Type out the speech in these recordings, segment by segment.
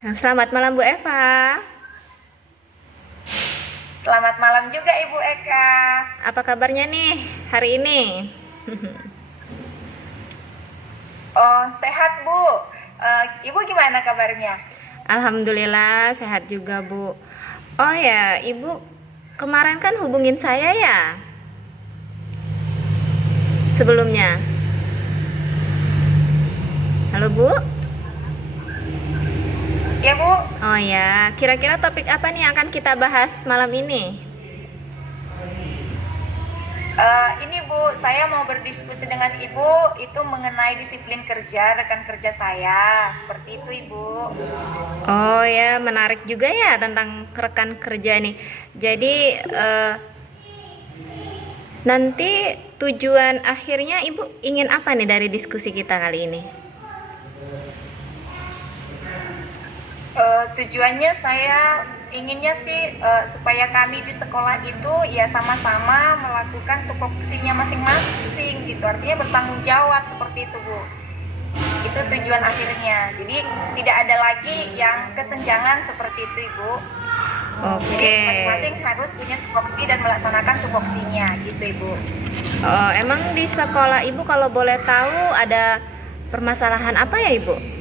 Selamat malam Bu Eva. Selamat malam juga Ibu Eka. Apa kabarnya nih hari ini? Oh, sehat Bu. Ibu gimana kabarnya? Alhamdulillah sehat juga Bu. Oh ya, Ibu kemarin kan hubungin saya ya? Sebelumnya. Halo Bu? Ya Bu, Oh ya, kira-kira topik apa nih yang akan kita bahas malam ini? ini Bu, saya mau berdiskusi dengan Ibu itu mengenai disiplin kerja rekan kerja saya. Seperti itu Ibu. Oh ya, menarik juga ya tentang rekan kerja nih. Jadi nanti tujuan akhirnya Ibu ingin apa nih dari diskusi kita kali ini? Tujuannya saya inginnya sih supaya kami di sekolah itu ya sama-sama melakukan tupoksinya masing-masing gitu. Artinya bertanggung jawab seperti itu Bu. Itu tujuan akhirnya. Jadi tidak ada lagi yang kesenjangan seperti itu Ibu. Jadi Oke. masing-masing harus punya tupoksi dan melaksanakan tupoksinya gitu Ibu. Oh, emang di sekolah Ibu kalau boleh tahu ada permasalahan apa ya Ibu?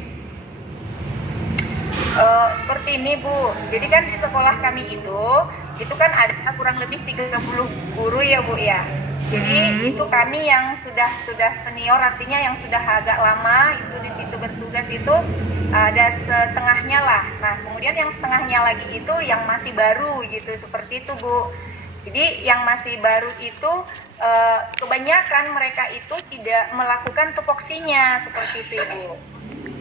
Seperti ini Bu, jadi kan di sekolah kami itu kan ada kurang lebih 30 guru ya Bu ya. Jadi itu kami yang sudah senior, artinya yang sudah agak lama itu di situ bertugas itu ada setengahnya lah. Nah kemudian yang setengahnya lagi itu yang masih baru gitu, seperti itu Bu. Jadi yang masih baru itu kebanyakan mereka itu tidak melakukan tupoksinya seperti itu Bu.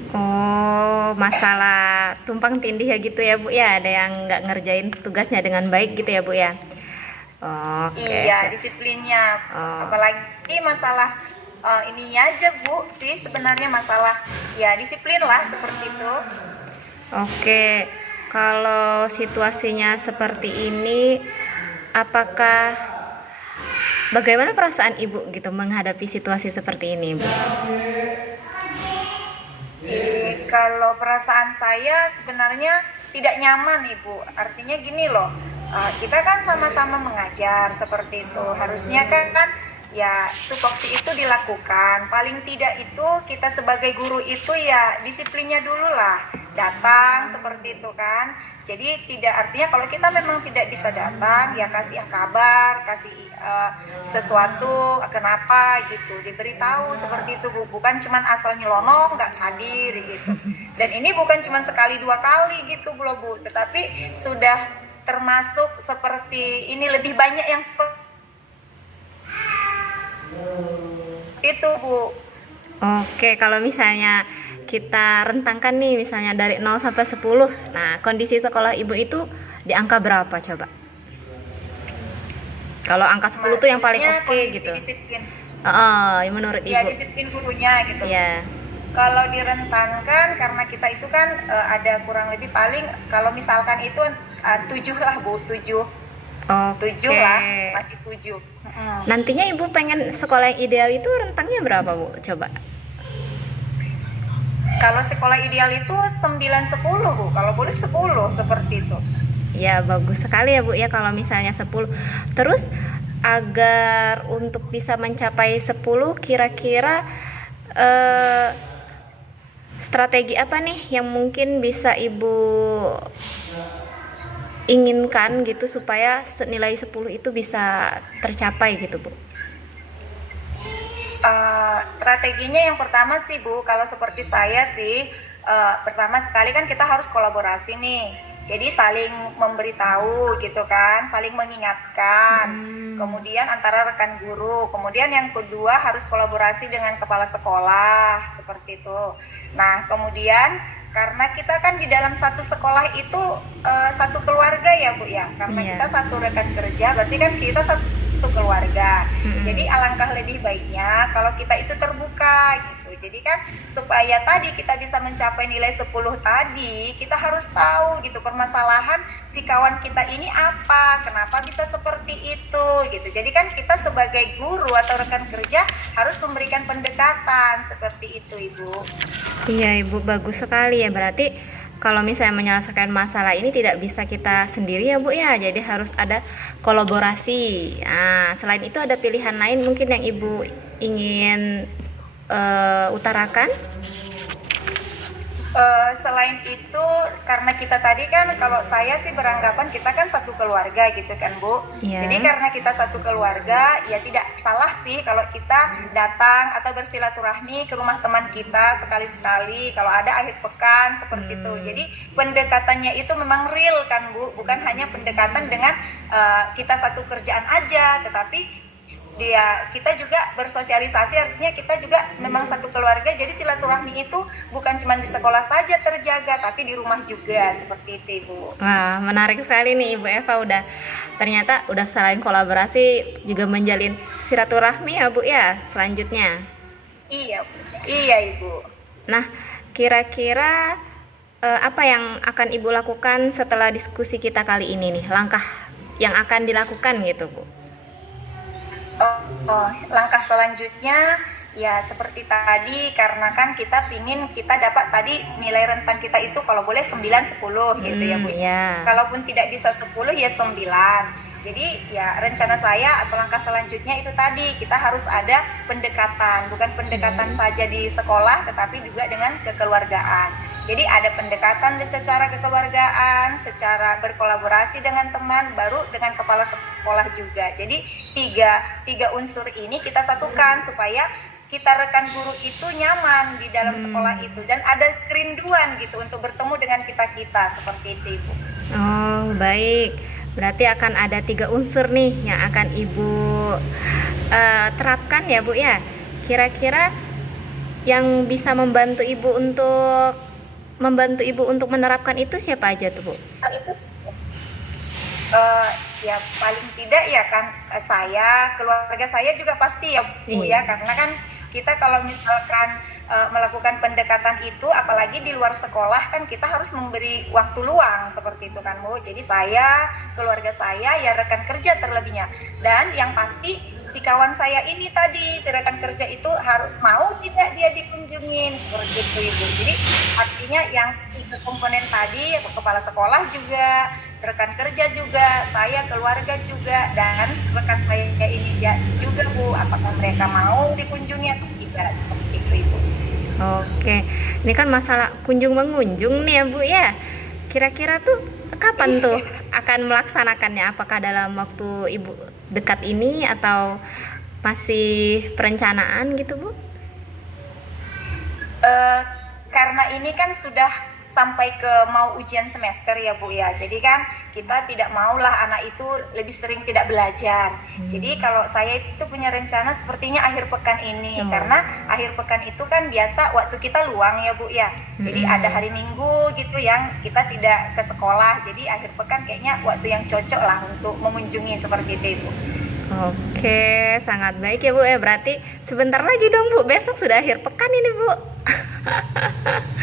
Oh, masalah tumpang tindih ya gitu ya Bu ya. Ada yang nggak ngerjain tugasnya dengan baik gitu ya Bu ya. Oke. Iya, disiplinnya. Oh, Apalagi masalah ininya aja Bu sih sebenarnya masalah ya disiplin lah seperti itu. oke. Kalau situasinya seperti ini, apakah bagaimana perasaan Ibu gitu menghadapi situasi seperti ini, Bu? Kalau perasaan saya sebenarnya tidak nyaman Ibu. Artinya gini loh, kita kan sama-sama mengajar seperti itu. Harusnya kan ya tupoksi itu dilakukan. Paling tidak itu kita sebagai guru itu ya disiplinnya dulu lah. Datang seperti itu kan. Jadi tidak artinya kalau kita memang tidak bisa datang ya kasih kabar, kasih sesuatu kenapa gitu, diberitahu seperti itu Bu. Bukan cuman asal nyelonong nggak hadir gitu. Dan ini bukan cuman sekali dua kali gitu Bu, tetapi sudah termasuk seperti ini lebih banyak yang seperti itu Bu. Oke, kalau misalnya kita rentangkan nih misalnya dari 0 sampai 10. Nah, kondisi sekolah Ibu itu di angka berapa coba? Kalau angka 10 tuh yang paling Maksudnya oke kondisi gitu. disiplin. Menurut Ya Ibu. disiplin gurunya gitu. Iya. Kalau direntankan karena kita itu kan ada kurang lebih paling kalau misalkan itu 7 lah Bu, 7. 7 Oke. lah, masih 7. Nantinya Ibu pengen sekolah yang ideal itu rentangnya berapa, Bu? Coba. Kalau sekolah ideal itu 9-10 Bu, kalau boleh 10 seperti itu. Ya, bagus sekali ya, Bu ya kalau misalnya 10. Terus agar untuk bisa mencapai 10 kira-kira eh, strategi apa nih yang mungkin bisa Ibu inginkan gitu supaya nilai 10 itu bisa tercapai gitu, Bu? Strateginya yang pertama sih Bu, kalau seperti saya sih pertama sekali kan kita harus kolaborasi nih. Jadi saling memberitahu gitu kan, saling mengingatkan. Kemudian antara rekan guru. Kemudian yang kedua harus kolaborasi dengan kepala sekolah seperti itu. Nah kemudian karena kita kan di dalam satu sekolah itu satu keluarga ya Bu ya. Karena Iya. kita satu rekan kerja, berarti kan kita satu keluarga. Jadi alangkah lebih baiknya kalau kita itu terbuka gitu. Jadi kan supaya tadi kita bisa mencapai nilai 10 tadi, kita harus tahu gitu permasalahan si kawan kita ini apa, kenapa bisa seperti itu gitu. Jadi kan kita sebagai guru atau rekan kerja harus memberikan pendekatan seperti itu Ibu. Iya Ibu, bagus sekali ya. Berarti kalau misalnya menyelesaikan masalah ini tidak bisa kita sendiri ya Bu ya, jadi harus ada kolaborasi. Nah, selain itu ada pilihan lain mungkin yang Ibu ingin utarakan? Selain itu, karena kita tadi kan, kalau saya sih beranggapan kita kan satu keluarga gitu kan Bu. Iya. Jadi karena kita satu keluarga, ya tidak salah sih kalau kita datang atau bersilaturahmi ke rumah teman kita sekali-sekali kalau ada akhir pekan seperti itu. Jadi pendekatannya itu memang real kan Bu, bukan hanya pendekatan dengan kita satu kerjaan aja, tetapi kita juga bersosialisasi, artinya kita juga memang satu keluarga, jadi silaturahmi itu bukan cuma di sekolah saja terjaga, tapi di rumah juga, seperti itu Ibu. Wah, menarik sekali nih Ibu Eva, ternyata udah selain kolaborasi juga menjalin silaturahmi ya Bu ya selanjutnya. Iya, iya Ibu. Nah, kira-kira apa yang akan Ibu lakukan setelah diskusi kita kali ini nih? Langkah yang akan dilakukan gitu Bu. Langkah selanjutnya ya seperti tadi, karena kan kita dapat tadi nilai rentan kita itu kalau boleh 9-10 gitu ya Bu. Iya. Kalaupun tidak bisa 10 ya 9. Jadi ya rencana saya atau langkah selanjutnya itu tadi, kita harus ada pendekatan, bukan pendekatan saja di sekolah tetapi juga dengan kekeluargaan. Jadi ada pendekatan secara kekeluargaan, secara berkolaborasi dengan teman, baru dengan kepala sekolah juga. Jadi tiga unsur ini kita satukan supaya kita rekan guru itu nyaman di dalam sekolah itu dan ada kerinduan gitu untuk bertemu dengan kita seperti itu Ibu. Oh baik, berarti akan ada 3 unsur nih yang akan Ibu terapkan ya Bu ya. Kira-kira yang bisa membantu Ibu untuk menerapkan itu siapa aja tuh Bu? Ya paling tidak ya kan keluarga saya juga pasti ya Bu ya, karena kan kita kalau misalkan melakukan pendekatan itu, apalagi di luar sekolah kan kita harus memberi waktu luang seperti itu kan Bu. Jadi keluarga saya ya rekan kerja terlebihnya, dan yang pasti si kawan saya ini tadi, si rekan kerja itu harus mau tidak dia dikunjungin seperti itu Ibu. Jadi artinya yang 3 komponen tadi, kepala sekolah juga, rekan kerja juga, saya keluarga juga, dan rekan saya ini juga Bu, apakah mereka mau dikunjungi atau tidak seperti itu Ibu. Oke, ini kan masalah kunjung mengunjung nih ya Bu ya. Kira-kira tuh kapan tuh akan melaksanakannya? Apakah dalam waktu Ibu dekat ini atau masih perencanaan gitu Bu? Karena ini kan sudah sampai ke mau ujian semester ya Bu ya, jadi kan kita tidak maulah anak itu lebih sering tidak belajar. Jadi kalau saya itu punya rencana sepertinya akhir pekan ini, karena akhir pekan itu kan biasa waktu kita luang ya Bu ya, jadi ada hari Minggu gitu yang kita tidak ke sekolah, jadi akhir pekan kayaknya waktu yang cocok lah untuk mengunjungi seperti itu Bu. Oke, sangat baik ya Bu ya. Berarti sebentar lagi dong Bu, besok sudah akhir pekan ini Bu.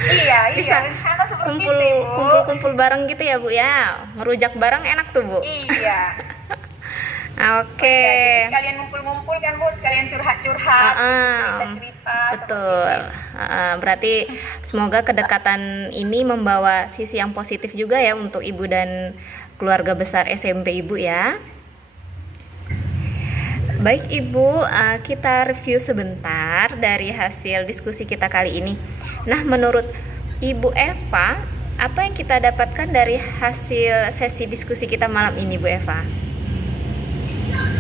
Iya, bisa rencana seperti itu Bu. Kumpul bareng gitu ya Bu ya. Ngerujak bareng enak tuh Bu. Iya. Oke. Jadi sekalian ngumpul-ngumpul kan Bu, sekalian curhat-curhat, cerita-cerita. Betul. Berarti semoga kedekatan ini membawa sisi yang positif juga ya untuk Ibu dan keluarga besar SMP Ibu ya. Baik Ibu, kita review sebentar dari hasil diskusi kita kali ini. Nah, menurut Ibu Eva, apa yang kita dapatkan dari hasil sesi diskusi kita malam ini Bu Eva?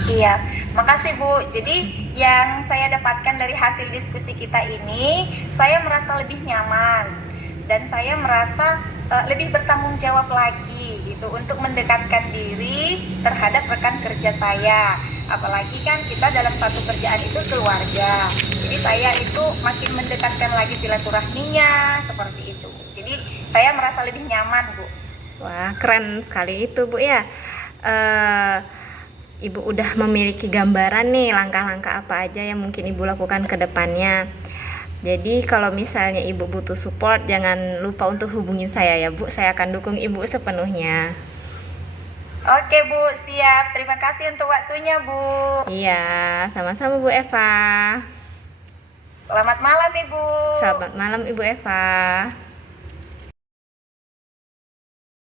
Iya, makasih Bu. Jadi yang saya dapatkan dari hasil diskusi kita ini, saya merasa lebih nyaman dan saya merasa lebih bertanggung jawab lagi gitu untuk mendekatkan diri terhadap rekan kerja saya. Apalagi kan kita dalam satu kerjaan itu keluarga, jadi saya itu makin mendekatkan lagi silaturahminya seperti itu. Jadi saya merasa lebih nyaman Bu. Wah, keren sekali itu Bu ya. Ibu udah memiliki gambaran nih langkah-langkah apa aja yang mungkin Ibu lakukan ke depannya. Jadi kalau misalnya Ibu butuh support, jangan lupa untuk hubungin saya ya Bu. Saya akan dukung Ibu sepenuhnya. Oke Bu, siap. Terima kasih untuk waktunya Bu. Iya, sama-sama Bu Eva. Selamat malam Ibu. Selamat malam Ibu Eva.